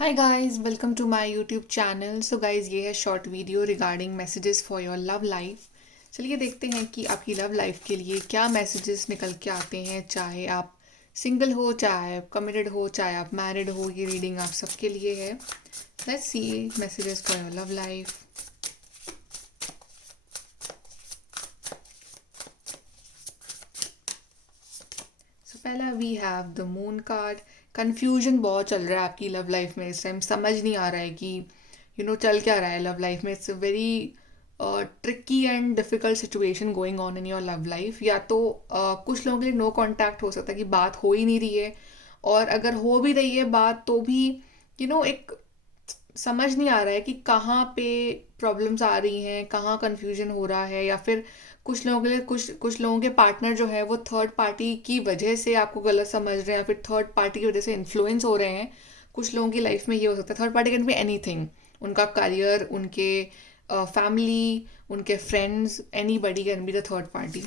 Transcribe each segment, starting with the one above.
Hi guys, welcome to my YouTube channel. So guys, ये है short video regarding messages for your love life. चलिए देखते हैं कि आपकी लव लाइफ के लिए क्या मैसेजेस निकल के आते हैं। चाहे आप सिंगल हो, चाहे आप कमिटेड हो, चाहे आप मैरिड हो, ये रीडिंग आप सबके लिए है। Let's see messages for your love life. So पहला we have the moon card. Confusion बहुत चल रहा है आपकी लव लाइफ में इस टाइम। समझ नहीं आ रहा है कि चल क्या रहा है लव लाइफ में। It's a very tricky and difficult situation going on in your love life. या तो कुछ लोगों के लिए नो कांटेक्ट हो सकता है कि बात हो ही नहीं रही है, और अगर हो भी रही है बात तो भी एक समझ नहीं आ रहा है कि कहाँ पे प्रॉब्लम्स आ रही हैं, कहाँ कन्फ्यूजन हो रहा है। या फिर कुछ लोगों के लिए कुछ लोगों के पार्टनर जो है वो थर्ड पार्टी की वजह से आपको गलत समझ रहे हैं, या फिर थर्ड पार्टी की वजह से इन्फ्लुएंस हो रहे हैं। कुछ लोगों की लाइफ में ये हो सकता है। Third party can be anything, उनका करियर, उनके फैमिली, उनके friends, anybody can be the third party.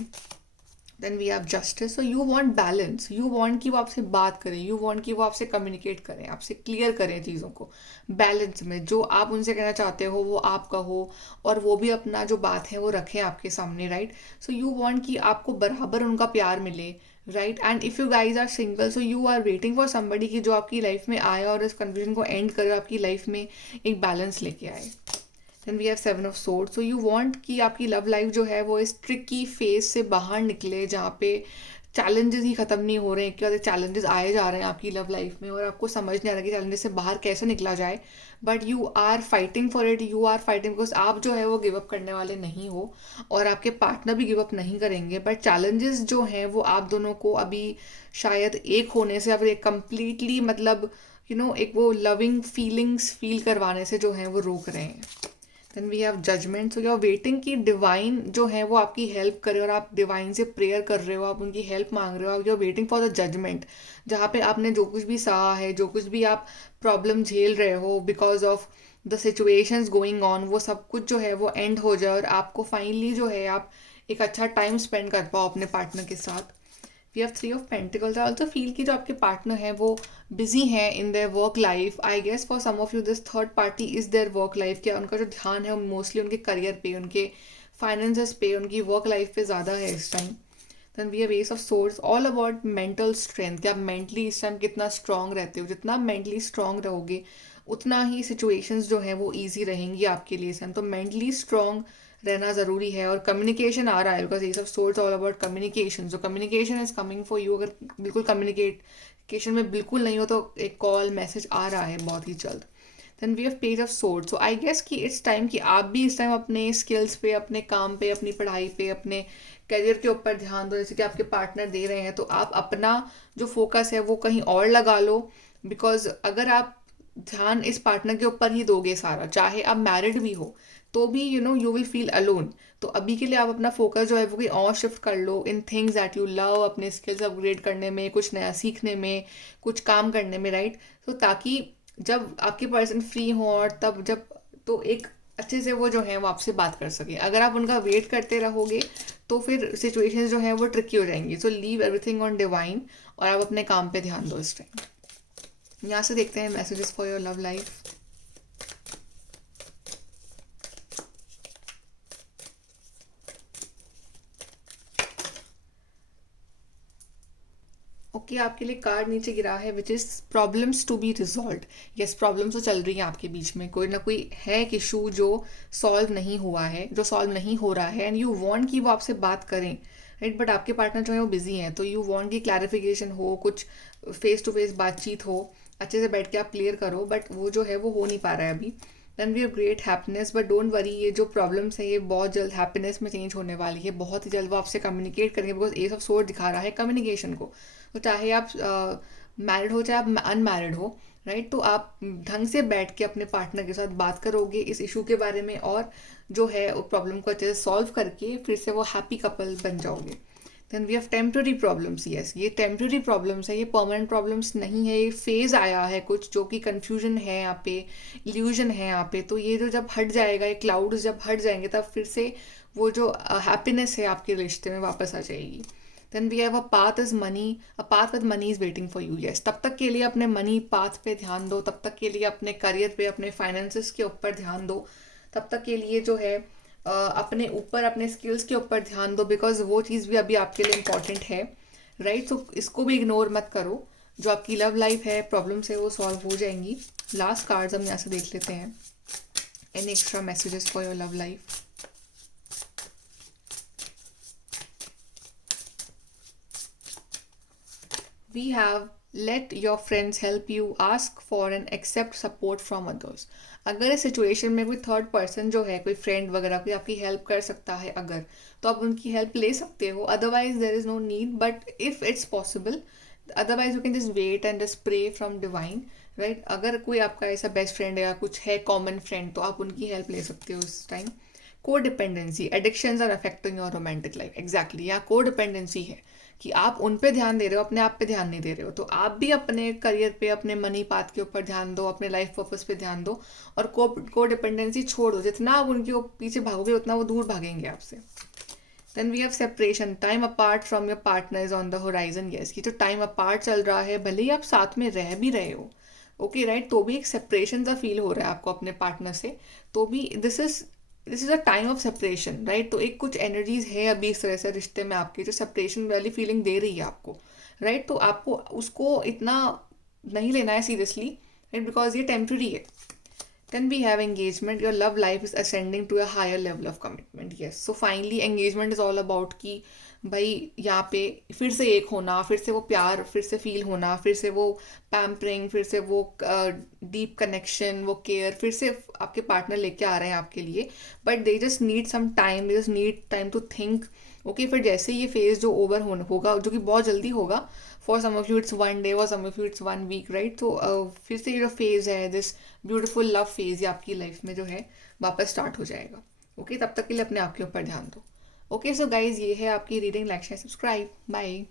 Then we have justice. So you want balance, you want कि वो आपसे बात करें, यू वांट कि वो आपसे कम्युनिकेट करें, आपसे क्लियर करें चीज़ों को बैलेंस में। जो आप उनसे कहना चाहते हो वो आप कहो, और वो भी अपना जो बात है वो रखें आपके सामने, राइट। सो यू वांट कि आपको बराबर उनका प्यार मिले, right. And if you guys are single, so you are waiting for somebody की जो आपकी लाइफ में आए और इस कन्फ्यूजन को एंड करे, आपकी लाइफ में एक बैलेंस लेके आए। Then we have seven of sword. So you want कि आपकी लव लाइफ जो है वो इस ट्रिकी फेज से बाहर निकले, जहाँ पे चैलेंजेस ही खत्म नहीं हो रहे हैं, क्या चैलेंजेस आए जा रहे हैं आपकी लव लाइफ में, और आपको समझ नहीं आ रहा कि चैलेंजेस से बाहर कैसे निकला जाए। But you are fighting for it, you are fighting because आप जो है वो गिव अप करने वाले नहीं हो, और आपके पार्टनर भी गिव अप नहीं करेंगे। बट चैलेंजेस जो हैं वो आप दोनों को अभी शायद एक होने से, या फिर एक कम्प्लीटली मतलब एक वो लविंग फीलिंग्स फील करवाने से जो है वो रोक रहे हैं। Then we have judgement. So you are waiting कि डिवाइन जो है वो आपकी हेल्प करे, और आप डिवाइन से प्रेयर कर रहे हो, आप उनकी हेल्प मांग रहे हो। You are waiting for the judgement, जहाँ पे आपने जो कुछ भी सहा है, जो कुछ भी आप प्रॉब्लम झेल रहे हो because of the situations going on, वो सब कुछ जो है वो एंड हो जाए, और आपको फाइनली जो है आप एक अच्छा टाइम स्पेंड कर पाओ अपने पार्टनर के साथ। We have three of pentacles. I also feel कि जो आपके पार्टनर है वो बिजी हैं in their work life. I guess for some of you this third party is their work life. क्या उनका जो ध्यान है मोस्टली उनके करियर पे, उनके फाइनेंसेस पे, उनकी वर्क लाइफ पे ज़्यादा है इस time. Then we have ace of swords. All about mental strength, कि आप मेंटली इस टाइम कितना स्ट्रांग रहते हो। जितना मेंटली स्ट्रांग रहोगे उतना ही सिचुएशंस जो हैं वो ईजी रहेंगी आपके लिए इस टाइम। तो मेंटली स्ट्रांग रहना ज़रूरी है। और कम्युनिकेशन आ रहा है बिकॉज ये सब सोर्स ऑल अबाउट कम्युनिकेशन। जो communication is coming for you. अगर बिल्कुल कम्युनिकेशन में बिल्कुल नहीं हो तो एक कॉल मैसेज आ रहा है बहुत ही जल्द। Then we have page of sword. So I guess कि इट्स टाइम कि आप भी इस टाइम अपने स्किल्स पे, अपने काम पे, अपनी पढ़ाई पे, अपने करियर के ऊपर ध्यान दो, जैसे कि आपके पार्टनर दे रहे हैं। तो आप अपना जो फोकस है वो कहीं और लगा लो, बिकॉज अगर आप ध्यान इस पार्टनर के ऊपर ही दोगे सारा, चाहे आप मैरिड भी हो तो भी यू विल फील अलोन। तो अभी के लिए आप अपना फोकस जो है वो कहीं और शिफ्ट कर लो in things that you love, अपने स्किल्स अपग्रेड करने में, कुछ नया सीखने में, कुछ काम करने में, राइट। तो ताकि जब आपके पर्सन फ्री हो, और तब जब तो एक अच्छे से वो जो है वो आपसे बात कर सके। अगर आप उनका वेट करते रहोगे तो फिर सिचुएशंस जो हैं वो ट्रिकी हो जाएंगी। So leave everything on divine, और आप अपने काम पे ध्यान दो इस टाइम। यहाँ से देखते हैं messages for your love life. Okay, आपके लिए कार्ड नीचे गिरा है which is problems to be resolve. Yes, problems तो चल रही हैं आपके बीच में, कोई ना कोई है एक इशू जो सॉल्व नहीं हुआ है, जो सॉल्व नहीं हो रहा है, एंड यू वांट कि वो आपसे बात करें, राइट। बट आपके पार्टनर जो है वो बिजी हैं, तो यू वांट कि क्लैरिफिकेशन हो, कुछ फेस टू फेस बातचीत हो, अच्छे से बैठ के आप क्लियर करो। बट वो जो है वो हो नहीं पा रहा है अभी। Then we have great happiness. But don't worry, ये जो प्रॉब्लम्स है ये बहुत जल्द हैप्पीनेस में चेंज होने वाली है। बहुत ही जल्द वो आपसे कम्युनिकेट करेंगे, बिकॉज एस ऑफ सोर्ड दिखा रहा है कम्युनिकेशन को। तो चाहे आप मैरिड हो, चाहे आप अनमैरिड हो, राइट, तो आप ढंग से बैठ के अपने पार्टनर के साथ बात करोगे इस इशू के बारे में, और जो है उस प्रॉब्लम को अच्छे से सॉल्व करके फिर से वो हैप्पी कपल बन जाओगे। Then we have temporary problems. Yes, ये टेम्प्रेरी प्रॉब्लम्स है, ये परमानेंट प्रॉब्लम्स नहीं है। ये फेज आया है कुछ जो कि कन्फ्यूजन है यहाँ पे, इल्यूजन है यहाँ पे। तो ये जो जब हट जाएगा, ये क्लाउड्स जब हट जाएंगे, तब फिर से वो जो हैप्पीनेस है आपके रिश्ते में वापस आ जाएगी। Then we have a path is money, a path with money is waiting for you. Yes, तब तक के लिए अपने मनी पाथ पे ध्यान दो, तब तक के लिए अपने करियर पे, अपने फाइनेंसिस के ऊपर ध्यान दो, तब तक के लिए जो है अपने ऊपर, अपने स्किल्स के ऊपर ध्यान दो, बिकॉज वो चीज़ भी अभी आपके लिए इम्पॉर्टेंट है, राइट। सो इसको भी इग्नोर मत करो। जो आपकी लव लाइफ है, प्रॉब्लम्स है, वो सॉल्व हो जाएंगी। लास्ट कार्ड्स हम यहाँ से देख लेते हैं। Any extra messages for your love life? We have let your friends help you, ask for and accept support from others। अगर इस सिचुएशन में कोई थर्ड पर्सन जो है, कोई फ्रेंड वगैरह, कोई आपकी हेल्प कर सकता है अगर, तो आप उनकी हेल्प ले सकते हो। Otherwise there is no need, but if it's possible, otherwise you can just wait and just pray from divine, right. अगर कोई आपका ऐसा बेस्ट फ्रेंड है या कुछ है कॉमन फ्रेंड, तो आप उनकी हेल्प ले सकते हो इस time. Codependency, addictions are affecting your romantic life. Exactly, यहाँ को डिपेंडेंसी है कि आप उन पे ध्यान दे रहे हो, अपने आप पे ध्यान नहीं दे रहे हो। तो आप भी अपने करियर पे, अपने मनी पाथ के ऊपर ध्यान दो, अपने लाइफ पर्पस पे ध्यान दो, और को डिपेंडेंसी छोड़ दो। जितना आप उनके पीछे भागोगे, उतना वो दूर भागेंगे आपसे। Then we have separation, time apart from your partner is on the horizon. Yes, ये जो टाइम अपार्ट चल रहा है, भले ही आप साथ में रह भी रहे हो, ओके राइट, तो भी एक सेपरेशन सा फील हो रहा है आपको अपने पार्टनर से, तो भी this is a time of separation, right. तो एक कुछ एनर्जीज है अभी इस तरह से रिश्ते में आपके, जो सेपरेशन वाली फीलिंग दे रही है आपको, राइट। तो आपको उसको इतना नहीं लेना है सीरियसली, राइट, बिकॉज ये टेम्प्रेरी है। Then we have engagement. Your love life is ascending to a higher level of commitment. Yes. So finally, engagement is all about कि भाई यहाँ पे फिर से एक होना, फिर से वो प्यार फिर से फील होना, फिर से वो पैम्परिंग, फिर से वो डीप कनेक्शन, वो केयर फिर से आपके पार्टनर लेके आ रहे हैं आपके लिए। But they just need some time, they just need time to think. Okay, फिर जैसे ये फेज जो ओवर होगा, जो कि बहुत जल्दी होगा, for some of you it's 1 day, for some of you it's 1 week, right. तो फिर से ये जो फेज है, दिस ब्यूटीफुल लव फेज, ये आपकी लाइफ में जो है वापस स्टार्ट हो जाएगा। ओके, तब तक के लिए अपने आप के ऊपर ध्यान दो। ओके सो गाइज, ये है आपकी reading. Like share subscribe. Bye.